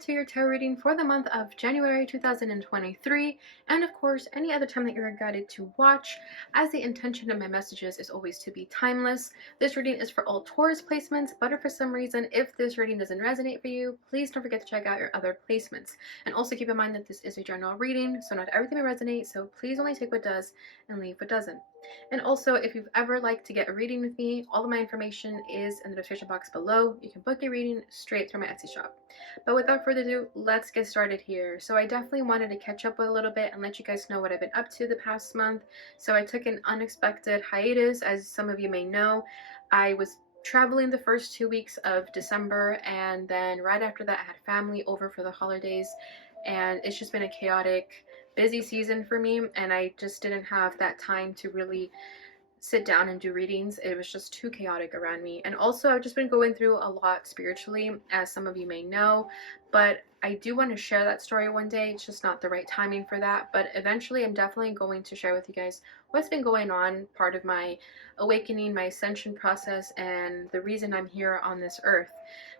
to your tarot reading for the month of January 2023, and of course any other time that you're guided to watch, as the intention of my messages is always to be timeless. This reading is for all Taurus placements, but if for some reason if this reading doesn't resonate for you, please don't forget to check out your other placements. And also keep in mind that this is a general reading, so not everything will resonate, so please only take what does and leave what doesn't. And also, if you've ever liked to get a reading with me, all of my information is in the description box below. You can book a reading straight through my Etsy shop. But without further ado, let's get started here. So I definitely wanted to catch up a little bit and let you guys know what I've been up to the past month. So I took an unexpected hiatus, as some of you may know. I was traveling the first 2 weeks of December, and then right after that I had family over for the holidays, and it's just been a chaotic, busy season for me, and I just didn't have that time to really sit down and do readings. It was just too chaotic around me. And also, I've just been going through a lot spiritually, as some of you may know, but I do want to share that story one day. It's just not the right timing for that, but eventually I'm definitely going to share with you guys what's been going on, part of my awakening, my ascension process, and the reason I'm here on this earth.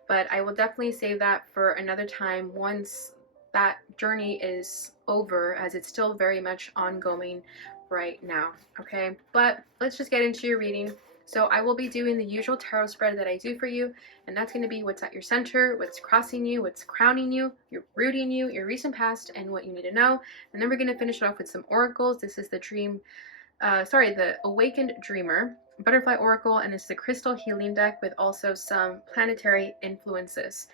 But I will definitely save that for another time once that journey is over, as it's still very much ongoing right now. Okay, but let's just get into your reading. So I will be doing the usual tarot spread that I do for you, and that's going to be what's at your center, what's crossing you, what's crowning you, your rooting you, your recent past, and what you need to know. And then we're going to finish it off with some oracles. This is the the Awakened Dreamer Butterfly Oracle, and it's the Crystal Healing deck with also some planetary influences.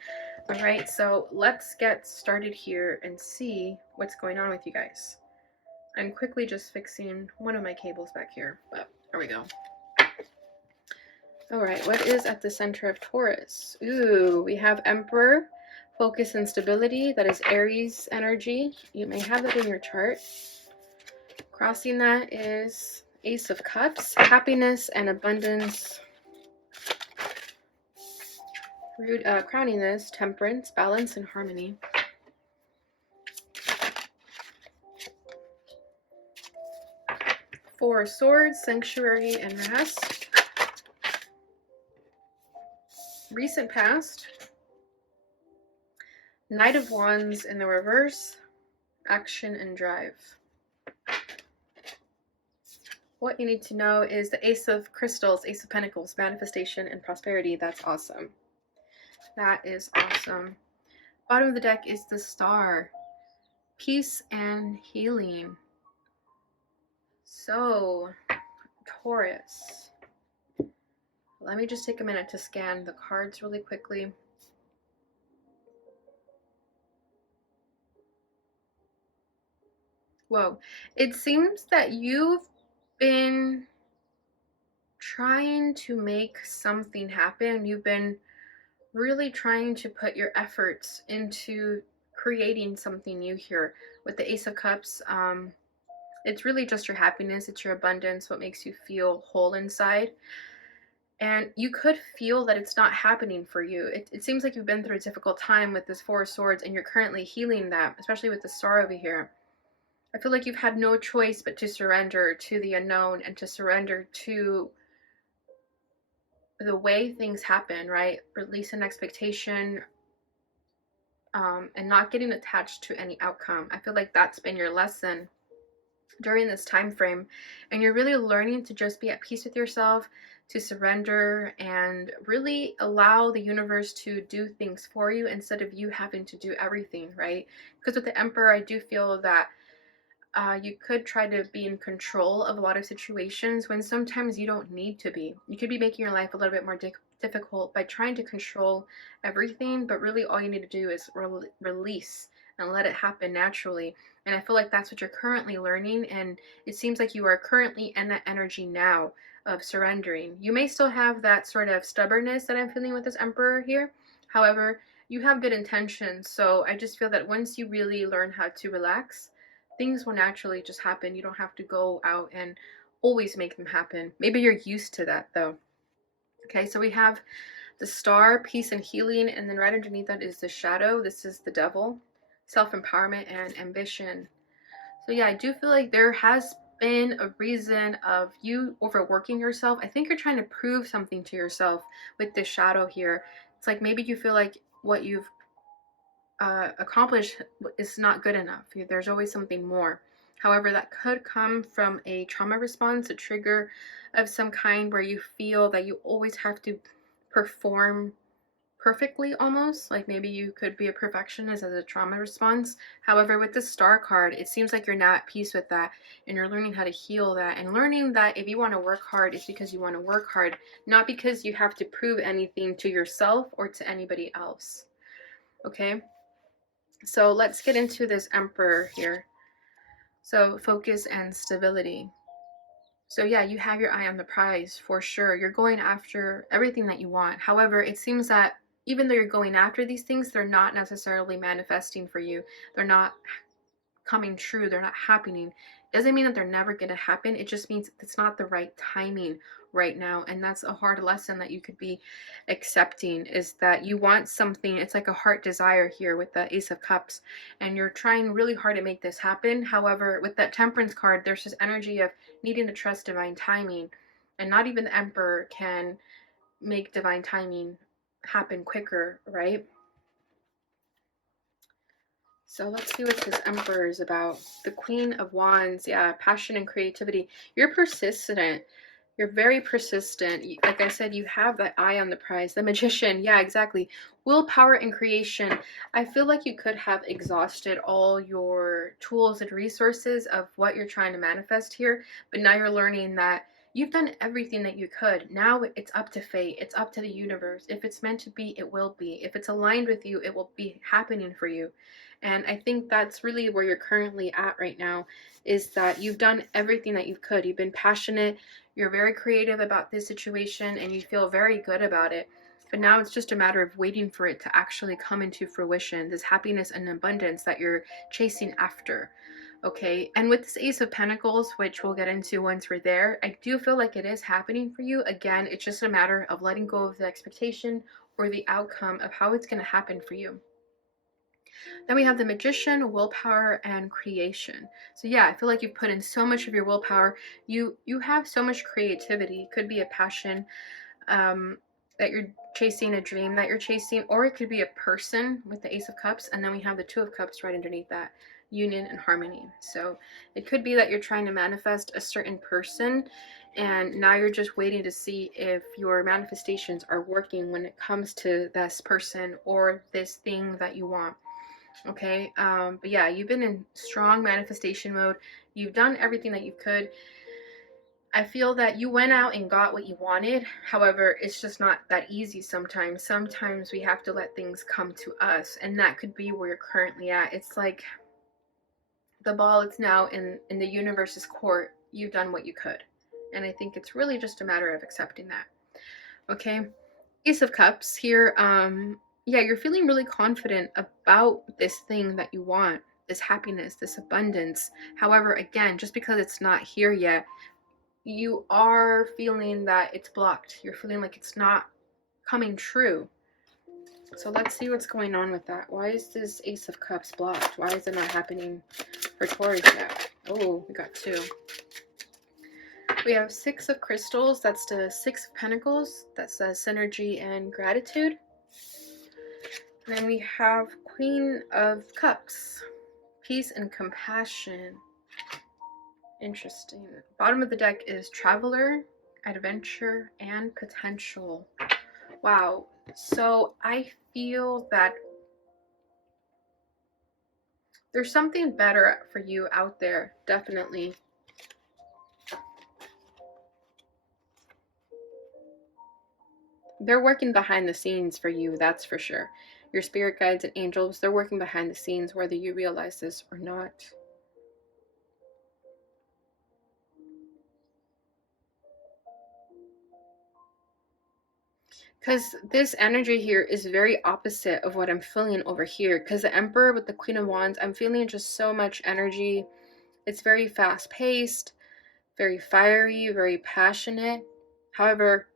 All right, so let's get started here and see what's going on with you guys. I'm quickly just fixing one of my cables back here, but there we go. All right, what is at the center of Taurus? Ooh, we have Emperor, focus and stability. That is Aries energy. You may have that in your chart. Crossing that is Ace of Cups, happiness and abundance. Crowning this, temperance, balance, and harmony. Four of Swords, sanctuary, and rest. Recent past. Knight of Wands in the reverse, action and drive. What you need to know is the Ace of Crystals, Ace of Pentacles, manifestation and prosperity. That's awesome. That is awesome. Bottom of the deck is the Star, peace and healing. So, Taurus. Let me just take a minute to scan the cards really quickly. Whoa. It seems that you've been trying to make something happen. You've been really trying to put your efforts into creating something new here. With the Ace of Cups, it's really just your happiness, it's your abundance, what makes you feel whole inside. And you could feel that it's not happening for you. It seems like you've been through a difficult time with this Four of Swords, and you're currently healing that, especially with the Star over here. I feel like you've had no choice but to surrender to the unknown and to surrender to the way things happen, right? Release an expectation, and not getting attached to any outcome. I feel like that's been your lesson during this time frame, and you're really learning to just be at peace with yourself, to surrender, and really allow the universe to do things for you instead of you having to do everything, right? Because with the Emperor, I do feel that you could try to be in control of a lot of situations when sometimes you don't need to be. You could be making your life a little bit more difficult by trying to control everything, but really all you need to do is release and let it happen naturally. And I feel like that's what you're currently learning, and it seems like you are currently in that energy now of surrendering. You may still have that sort of stubbornness that I'm feeling with this Emperor here. However, you have good intentions, so I just feel that once you really learn how to relax, things will naturally just happen. You don't have to go out and always make them happen. Maybe you're used to that though. Okay, so we have the Star, peace and healing, and then right underneath that is the Shadow. This is the Devil, self-empowerment and ambition. So yeah, I do feel like there has been a reason of you overworking yourself. I think you're trying to prove something to yourself with this Shadow here. It's like maybe you feel like what you've accomplish is not good enough. There's always something more. However, that could come from a trauma response, a trigger of some kind where you feel that you always have to perform perfectly, almost like maybe you could be a perfectionist as a trauma response. However, with the star card, it seems like you're now at peace with that, and you're learning how to heal that, and learning that if you want to work hard, it's because you want to work hard, not because you have to prove anything to yourself or to anybody else. Okay, so let's get into this Emperor here. So focus and stability. So yeah, you have your eye on the prize for sure. You're going after everything that you want. However, it seems that even though you're going after these things, they're not necessarily manifesting for you. They're not coming true. They're not happening. Doesn't mean that they're never going to happen. It just means it's not the right timing right now. And that's a hard lesson that you could be accepting, is that you want something. It's like a heart desire here with the Ace of Cups, and you're trying really hard to make this happen. However, with that Temperance card, there's this energy of needing to trust divine timing, and not even the Emperor can make divine timing happen quicker, right? So let's see what this Emperor is about. The Queen of Wands, yeah, passion and creativity. You're persistent. You're very persistent. Like I said, you have that eye on the prize. The Magician, yeah, exactly. Willpower and creation. I feel like you could have exhausted all your tools and resources of what you're trying to manifest here, but now you're learning that you've done everything that you could. Now it's up to fate. It's up to the universe. If it's meant to be, it will be. If it's aligned with you, it will be happening for you. And I think that's really where you're currently at right now, is that you've done everything that you could. You've been passionate, you're very creative about this situation, and you feel very good about it. But now it's just a matter of waiting for it to actually come into fruition, this happiness and abundance that you're chasing after. Okay, and with this Ace of Pentacles, which we'll get into once we're there, I do feel like it is happening for you. Again, it's just a matter of letting go of the expectation or the outcome of how it's going to happen for you. Then we have the Magician, willpower, and creation. So yeah, I feel like you've put in so much of your willpower. You have so much creativity. It could be a passion that you're chasing, a dream that you're chasing, or it could be a person with the Ace of Cups, and then we have the Two of Cups right underneath that, union and harmony. So it could be that you're trying to manifest a certain person, and now you're just waiting to see if your manifestations are working when it comes to this person or this thing that you want. Okay, but yeah, you've been in strong manifestation mode. You've done everything that you could. I feel that you went out and got what you wanted. However, it's just not that easy sometimes. Sometimes we have to let things come to us, and that could be where you're currently at. It's like the ball is now in the universe's court. You've done what you could, and I think it's really just a matter of accepting that. Okay, Ace of Cups here. Yeah, you're feeling really confident about this thing that you want, this happiness, this abundance. However, again, just because it's not here yet, you are feeling that it's blocked. You're feeling like it's not coming true. So let's see what's going on with that. Why is this Ace of Cups blocked? Why is it not happening for Taurus yet? Oh, we got two. We have Six of Crystals. That's the Six of Pentacles. That says synergy and gratitude. And then we have Queen of Cups. Peace and compassion. Interesting. Bottom of the deck is Traveler, Adventure, and Potential. Wow. So I feel that there's something better for you out there, definitely. They're working behind the scenes for you, that's for sure. Your spirit guides and angels, they're working behind the scenes, whether you realize this or not. Because this energy here is very opposite of what I'm feeling over here. Because the Emperor with the Queen of Wands, I'm feeling just so much energy. It's very fast-paced, very fiery, very passionate. However,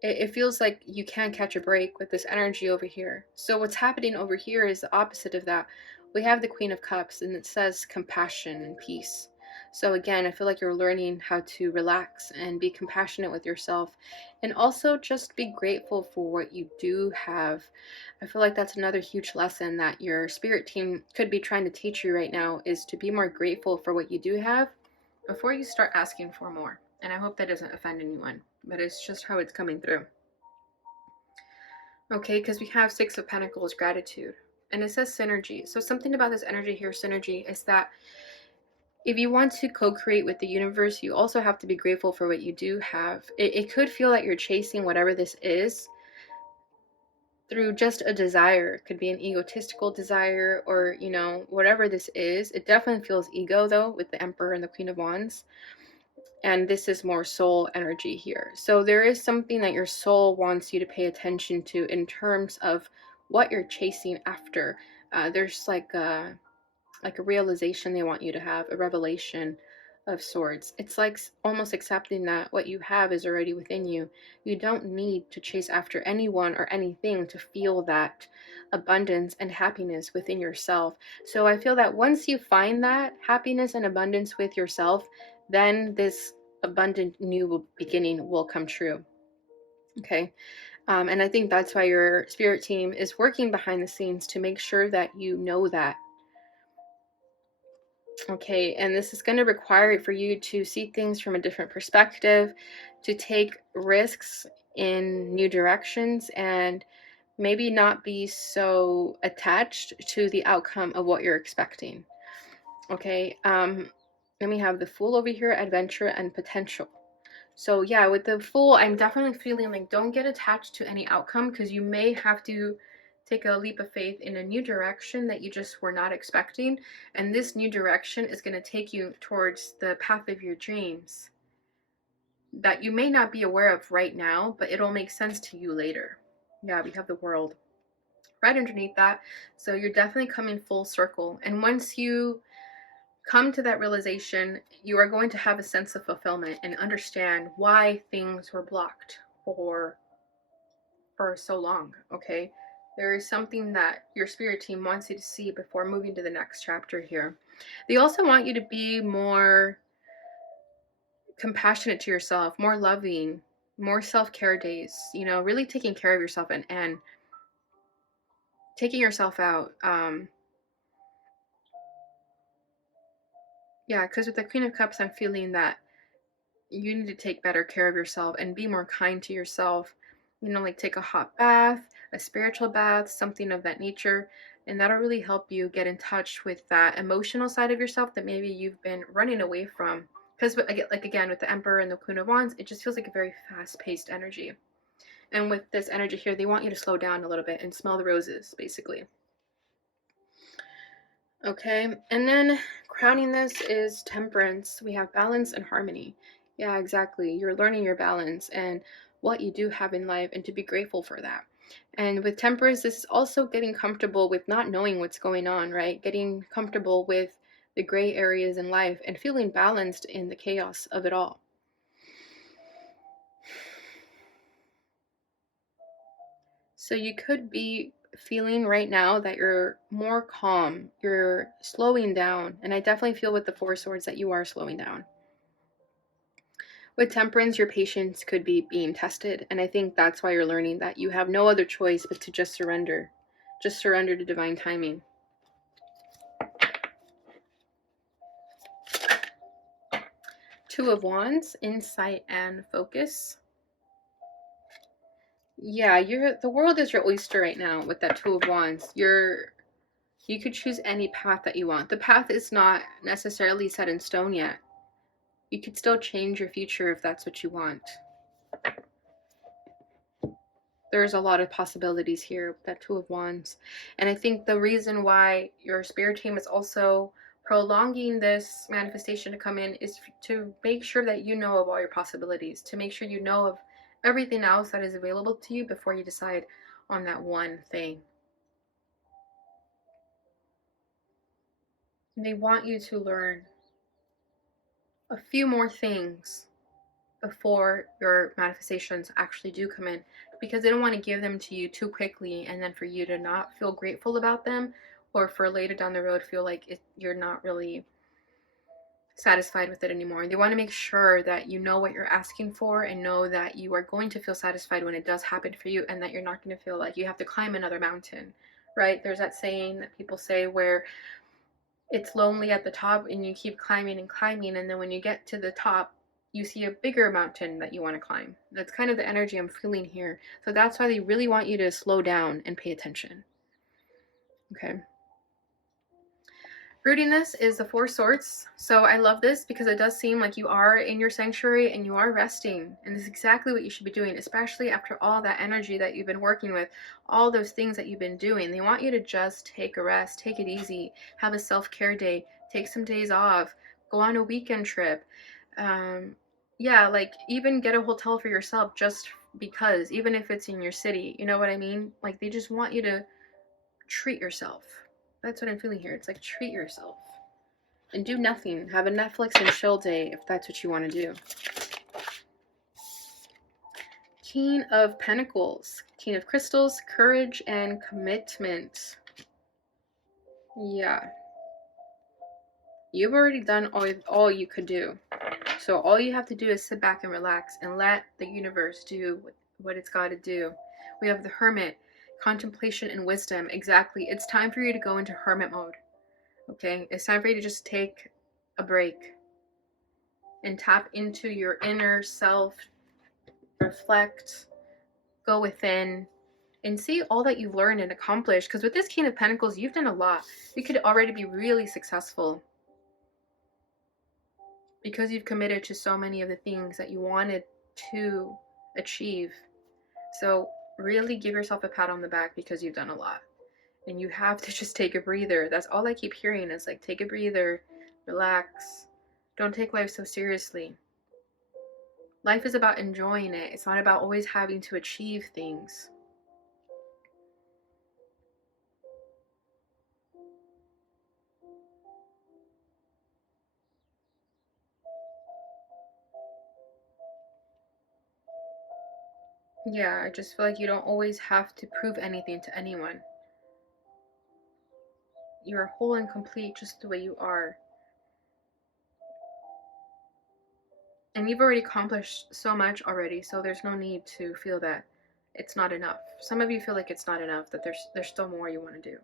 it feels like you can't catch a break with this energy over here. So what's happening over here is the opposite of that. We have the Queen of Cups, and it says compassion and peace. So again, I feel like you're learning how to relax and be compassionate with yourself, and also just be grateful for what you do have. I feel like that's another huge lesson that your spirit team could be trying to teach you right now, is to be more grateful for what you do have before you start asking for more. And I hope that doesn't offend anyone, but it's just how it's coming through. Okay, because we have Six of Pentacles, gratitude. And it says synergy. So something about this energy here, synergy, is that if you want to co-create with the universe, you also have to be grateful for what you do have. It could feel like you're chasing whatever this is through just a desire. It could be an egotistical desire, or, you know, whatever this is. It definitely feels ego, though, with the Emperor and the Queen of Wands. And this is more soul energy here. So there is something that your soul wants you to pay attention to in terms of what you're chasing after. There's like a realization they want you to have, a revelation of sorts. It's like almost accepting that what you have is already within you. You don't need to chase after anyone or anything to feel that abundance and happiness within yourself. So I feel that once you find that happiness and abundance with yourself, then this abundant new beginning will come true. Okay. And I think that's why your spirit team is working behind the scenes to make sure that you know that. Okay, and this is going to require for you to see things from a different perspective, to take risks in new directions, and maybe not be so attached to the outcome of what you're expecting. Okay, then we have the Fool over here, adventure and potential. So yeah, with the Fool, I'm definitely feeling like don't get attached to any outcome, because you may have to take a leap of faith in a new direction that you just were not expecting. And this new direction is going to take you towards the path of your dreams that you may not be aware of right now, but it'll make sense to you later. Yeah, we have the World right underneath that. So you're definitely coming full circle. And once you come to that realization, you are going to have a sense of fulfillment and understand why things were blocked for so long. Okay, there is something that your spirit team wants you to see before moving to the next chapter here. They also want you to be more compassionate to yourself, more loving, more self-care days, you know, really taking care of yourself, and taking yourself out. Yeah, because with the Queen of Cups, I'm feeling that you need to take better care of yourself and be more kind to yourself. You know, like take a hot bath, a spiritual bath, something of that nature. And that'll really help you get in touch with that emotional side of yourself that maybe you've been running away from. Because, like, again, with the Emperor and the Queen of Wands, it just feels like a very fast-paced energy. And with this energy here, they want you to slow down a little bit and smell the roses, basically. Okay, and then crowning this is Temperance. We have balance and harmony. Yeah, exactly. You're learning your balance and what you do have in life, and to be grateful for that. And with Temperance, this is also getting comfortable with not knowing what's going on, right? Getting comfortable with the gray areas in life and feeling balanced in the chaos of it all. So you could be feeling right now that you're more calm, you're slowing down, and I definitely feel with the Four Swords that you are slowing down. With Temperance, your patience could be being tested, and I think that's why you're learning that you have no other choice but to just surrender. Just surrender to divine timing. Two of Wands, insight and focus. Yeah, the world is your oyster right now with that Two of Wands. You could choose any path that you want. The path is not necessarily set in stone yet. You could still change your future if that's what you want. There's a lot of possibilities here with that Two of Wands. And I think the reason why your spirit team is also prolonging this manifestation to come in is to make sure that you know of all your possibilities, to make sure you know of everything else that is available to you before you decide on that one thing. And they want you to learn a few more things before your manifestations actually do come in, because they don't want to give them to you too quickly and then for you to not feel grateful about them, or for later down the road feel like you're not really satisfied with it anymore. They want to make sure that you know what you're asking for and know that you are going to feel satisfied when it does happen for you, and that you're not going to feel like you have to climb another mountain, right? There's that saying that people say where it's lonely at the top and you keep climbing and climbing, and then when you get to the top, you see a bigger mountain that you want to climb. That's kind of the energy I'm feeling here. So that's why they really want you to slow down and pay attention. Okay. Rooting this is the Four Swords. So I love this because it does seem like you are in your sanctuary and you are resting. And this is exactly what you should be doing, especially after all that energy that you've been working with, all those things that you've been doing. They want you to just take a rest, take it easy, have a self-care day, take some days off, go on a weekend trip. Yeah, like even get a hotel for yourself just because, even if it's in your city, you know what I mean? Like they just want you to treat yourself. That's what I'm feeling here. It's like treat yourself and do nothing. Have a Netflix and chill day if that's what you want to do. King of Pentacles, King of Crystals, courage and commitment. Yeah. You've already done all you could do. So all you have to do is sit back and relax and let the universe do what it's got to do. We have the Hermit, contemplation and wisdom. Exactly. It's time for you to go into hermit mode. Okay? It's time for you to just take a break and tap into your inner self, reflect, go within, and see all that you've learned and accomplished. Because with this King of Pentacles, you've done a lot. You could already be really successful because you've committed to so many of the things that you wanted to achieve. So really give yourself a pat on the back because you've done a lot. And you have to just take a breather. That's all I keep hearing is like, take a breather, relax. Don't take life so seriously. Life is about enjoying it. It's not about always having to achieve things. Yeah, I just feel like you don't always have to prove anything to anyone. You're whole and complete just the way you are. And you've already accomplished so much already, so there's no need to feel that it's not enough. Some of you feel like it's not enough, that there's still more you want to do.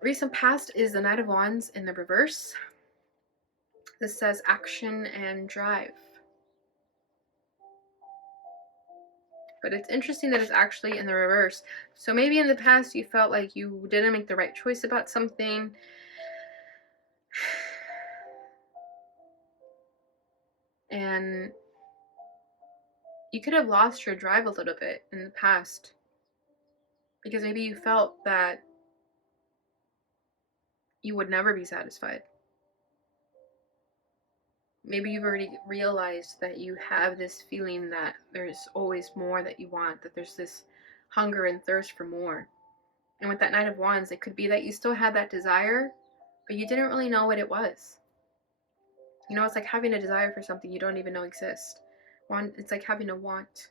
Recent past is the Knight of Wands in the reverse. This says action and drive. But it's interesting that it's actually in the reverse. So maybe in the past you felt like you didn't make the right choice about something. And you could have lost your drive a little bit in the past. Because maybe you felt that you would never be satisfied. Maybe you've already realized that you have this feeling that there's always more that you want, that there's this hunger and thirst for more. And with that Knight of Wands, it could be that you still had that desire, but you didn't really know what it was. You know, it's like having a desire for something you don't even know exists. It's like having a want.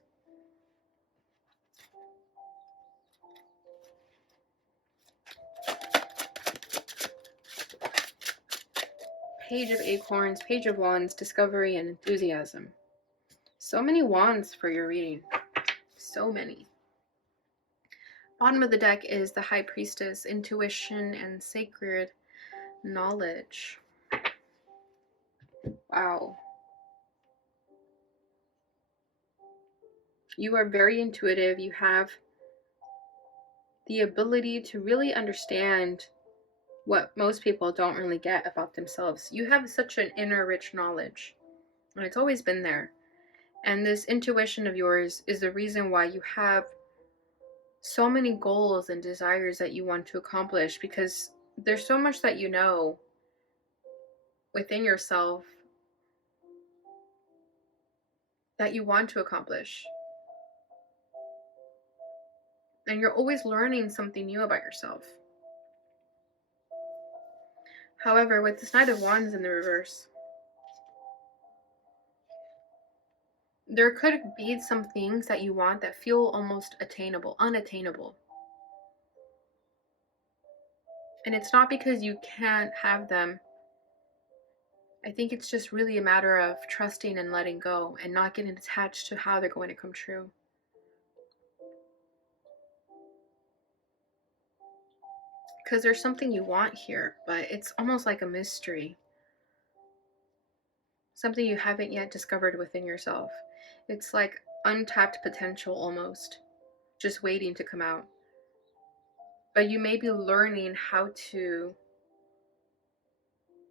Page of Acorns, Page of Wands, discovery and enthusiasm. So many wands for your reading. So many. Bottom of the deck is the High Priestess, intuition and sacred knowledge. Wow. You are very intuitive. You have the ability to really understand what most people don't really get about themselves. You have such an inner rich knowledge, and it's always been there. And this intuition of yours is the reason why you have so many goals and desires that you want to accomplish, because there's so much that you know within yourself that you want to accomplish. And you're always learning something new about yourself. However, with this Knight of Wands in the reverse, there could be some things that you want that feel almost unattainable. And it's not because you can't have them. I think it's just really a matter of trusting and letting go and not getting attached to how they're going to come true. Because there's something you want here, but it's almost like a mystery. Something you haven't yet discovered within yourself. It's like untapped potential almost, just waiting to come out. But you may be learning how to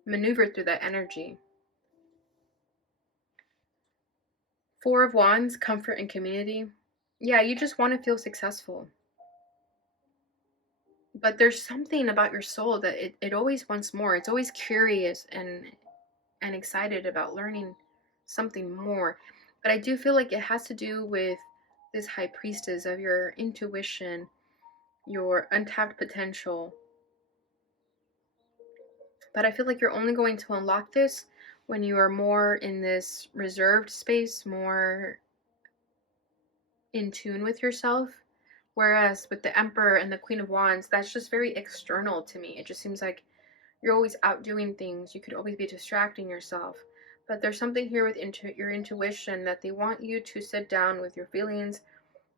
maneuver through that energy. Four of Wands, comfort and community. Yeah, you just want to feel successful. But there's something about your soul that it always wants more. It's always curious and excited about learning something more. But I do feel like it has to do with this high priestess of your intuition, your untapped potential. But I feel like you're only going to unlock this when you are more in this reserved space, more in tune with yourself. Whereas with the Emperor and the Queen of Wands, that's just very external to me. It just seems like you're always out doing things. You could always be distracting yourself. But there's something here with your intuition that they want you to sit down with your feelings,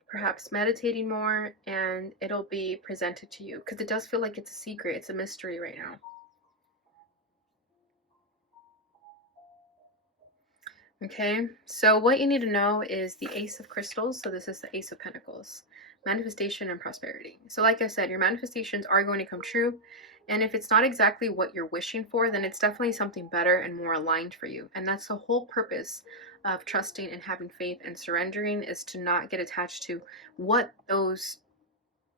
perhaps meditating more, and it'll be presented to you. Because it does feel like it's a secret. It's a mystery right now. Okay, so what you need to know is the Ace of Crystals. So this is the Ace of Pentacles. Manifestation and prosperity. So like I said, your manifestations are going to come true. And if it's not exactly what you're wishing for, then it's definitely something better and more aligned for you. And that's the whole purpose of trusting and having faith and surrendering, is to not get attached to what those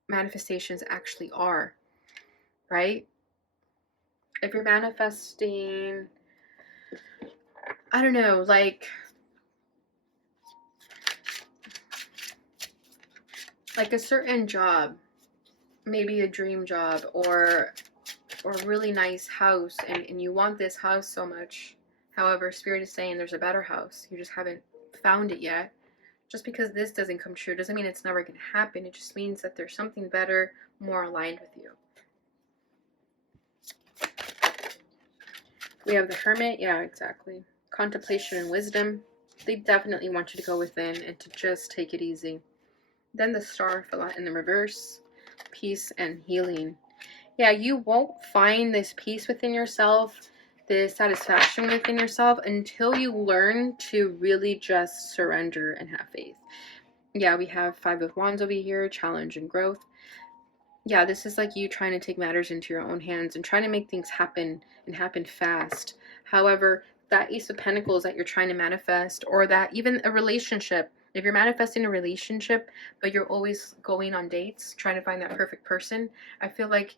manifestations actually are, right? If you're manifesting, I don't know, like a certain job, maybe a dream job, or a really nice house, and you want this house so much. However, Spirit is saying there's a better house. You just haven't found it yet. Just because this doesn't come true doesn't mean it's never going to happen. It just means that there's something better, more aligned with you. We have the Hermit. Yeah, exactly. Contemplation and wisdom. They definitely want you to go within and to just take it easy. Then the Star fell out in the reverse. Peace and healing. Yeah, you won't find this peace within yourself, this satisfaction within yourself, until you learn to really just surrender and have faith. Yeah, we have Five of Wands over here, challenge and growth. Yeah, this is like you trying to take matters into your own hands and trying to make things happen and happen fast. However, that Ace of Pentacles that you're trying to manifest, or that even a relationship, if you're manifesting a relationship, but you're always going on dates, trying to find that perfect person, I feel like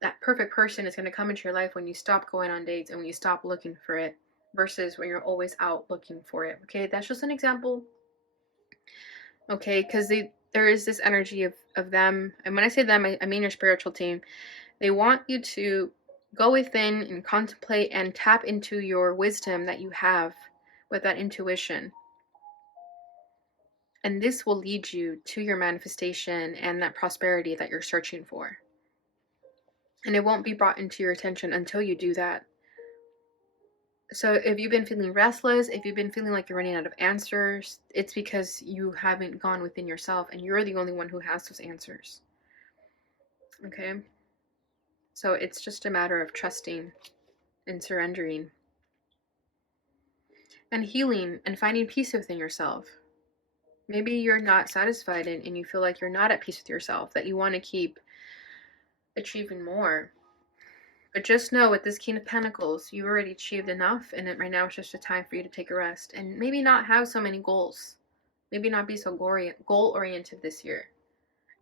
that perfect person is going to come into your life when you stop going on dates and when you stop looking for it, versus when you're always out looking for it. Okay, that's just an example. Okay, because there is this energy of them, and when I say them, I mean your spiritual team. They want you to go within and contemplate and tap into your wisdom that you have with that intuition. And this will lead you to your manifestation and that prosperity that you're searching for. And it won't be brought into your attention until you do that. So if you've been feeling restless, if you've been feeling like you're running out of answers, it's because you haven't gone within yourself and you're the only one who has those answers. Okay? So it's just a matter of trusting and surrendering and healing and finding peace within yourself. Maybe you're not satisfied and you feel like you're not at peace with yourself, that you want to keep achieving more. But just know, with this King of Pentacles, you've already achieved enough, and right now it's just a time for you to take a rest and maybe not have so many goals. Maybe not be so goal-oriented this year.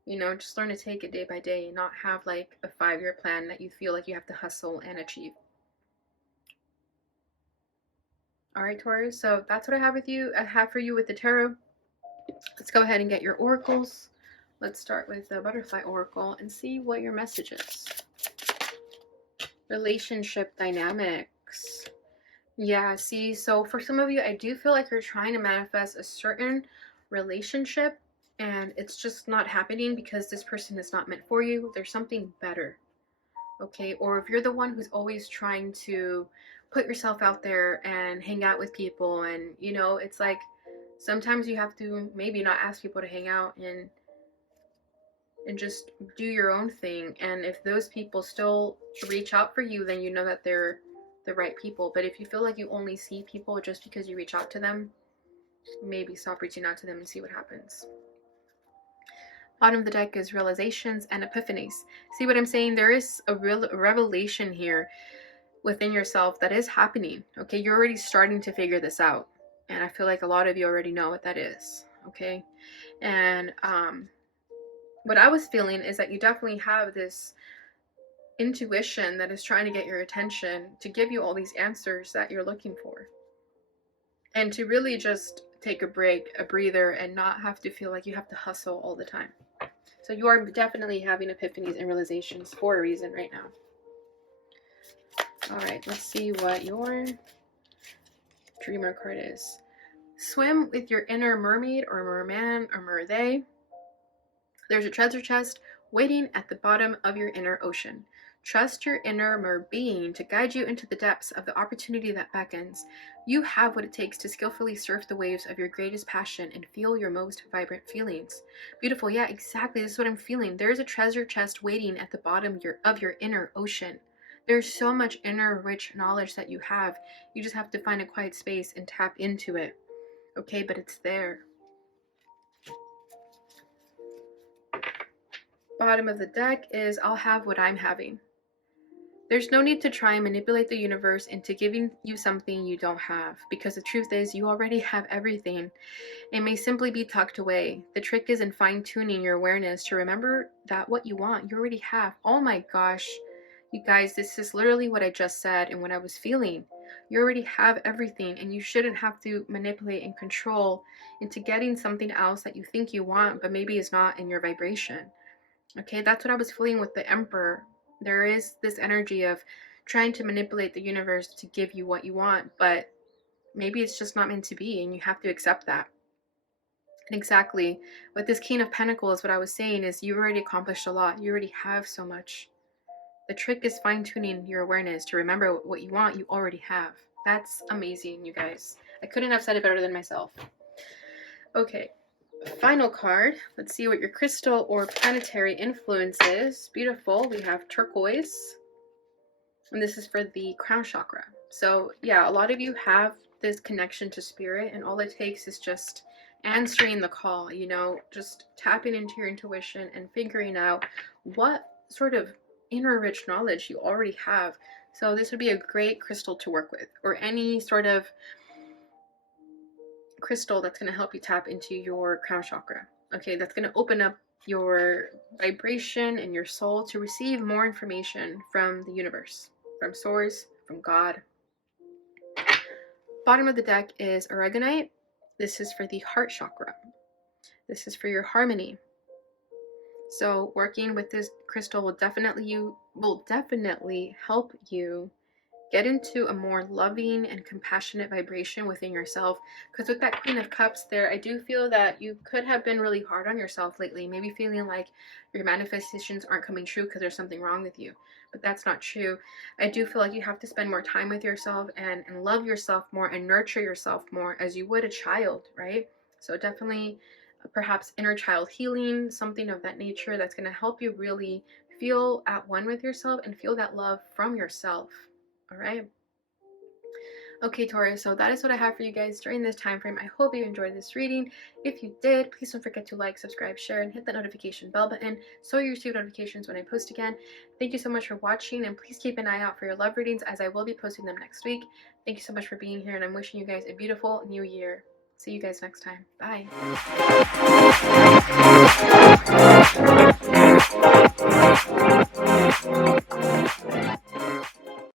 You know, just learn to take it day by day and not have like a 5-year plan that you feel like you have to hustle and achieve. All right, Taurus, so that's what I have for you with the tarot. Let's go ahead and get your oracles. Let's start with the Butterfly Oracle and see what your message is. Relationship dynamics. Yeah, see, so for some of you, I do feel like you're trying to manifest a certain relationship and it's just not happening because this person is not meant for you. There's something better. okay? Or if you're the one who's always trying to put yourself out there and hang out with people, and you know, it's like sometimes you have to maybe not ask people to hang out and just do your own thing. And if those people still reach out for you, then you know that they're the right people. But if you feel like you only see people just because you reach out to them, maybe stop reaching out to them and see what happens. Bottom of the deck is realizations and epiphanies. See what I'm saying? There is a real revelation here within yourself that is happening. Okay, you're already starting to figure this out, and I feel like a lot of you already know what that is. Okay, and what I was feeling is that you definitely have this intuition that is trying to get your attention, to give you all these answers that you're looking for, and to really just take a break, a breather, and not have to feel like you have to hustle all the time. So you are definitely having epiphanies and realizations for a reason right now. All right, let's see what your dreamer card is. Swim with your inner mermaid or merman or merthey. There's a treasure chest waiting at the bottom of your inner ocean. Trust your inner mer-being to guide you into the depths of the opportunity that beckons. You have what it takes to skillfully surf the waves of your greatest passion and feel your most vibrant feelings. Beautiful. Yeah, exactly. This is what I'm feeling. There's a treasure chest waiting at the bottom of your inner ocean. There's so much inner rich knowledge that you have. You just have to find a quiet space and tap into it. Okay, but it's there. Bottom of the deck is I'll have what I'm having. There's no need to try and manipulate the universe into giving you something you don't have, because the truth is you already have everything. It may simply be tucked away. The trick is in fine-tuning your awareness to remember that what you want, you already have. Oh my gosh, you guys, this is literally what I just said and what I was feeling. You already have everything, and you shouldn't have to manipulate and control into getting something else that you think you want, but maybe is not in your vibration. Okay, that's what I was feeling with the Emperor. There is this energy of trying to manipulate the universe to give you what you want, but maybe it's just not meant to be, and you have to accept that. And exactly, with this King of Pentacles, what I was saying is you already accomplished a lot. You already have so much. The trick is fine-tuning your awareness to remember what you want, you already have. That's amazing, you guys. I couldn't have said it better than myself. Okay. Final card. Let's see what your crystal or planetary influence is. Beautiful. We have turquoise. And this is for the crown chakra. So yeah, a lot of you have this connection to spirit, and all it takes is just answering the call, you know, just tapping into your intuition and figuring out what sort of inner rich knowledge you already have. So this would be a great crystal to work with, or any sort of crystal that's going to help you tap into your crown chakra. Okay, that's going to open up your vibration and your soul to receive more information from the universe, from source, from God. Bottom of the deck is aragonite. This is for the heart chakra. This is for your harmony. So working with this crystal will definitely help you get into a more loving and compassionate vibration within yourself. Because with that Queen of Cups there, I do feel that you could have been really hard on yourself lately. Maybe feeling like your manifestations aren't coming true because there's something wrong with you. But that's not true. I do feel like you have to spend more time with yourself and love yourself more and nurture yourself more as you would a child, right? So definitely perhaps inner child healing, something of that nature that's going to help you really feel at one with yourself and feel that love from yourself. All right. Okay, Taurus, so that is what I have for you guys during this time frame. I hope you enjoyed this reading. If you did, please don't forget to like, subscribe, share, and hit that notification bell button so you receive notifications when I post again. Thank you so much for watching, and please keep an eye out for your love readings as I will be posting them next week. Thank you so much for being here, and I'm wishing you guys a beautiful new year. See you guys next time. Bye.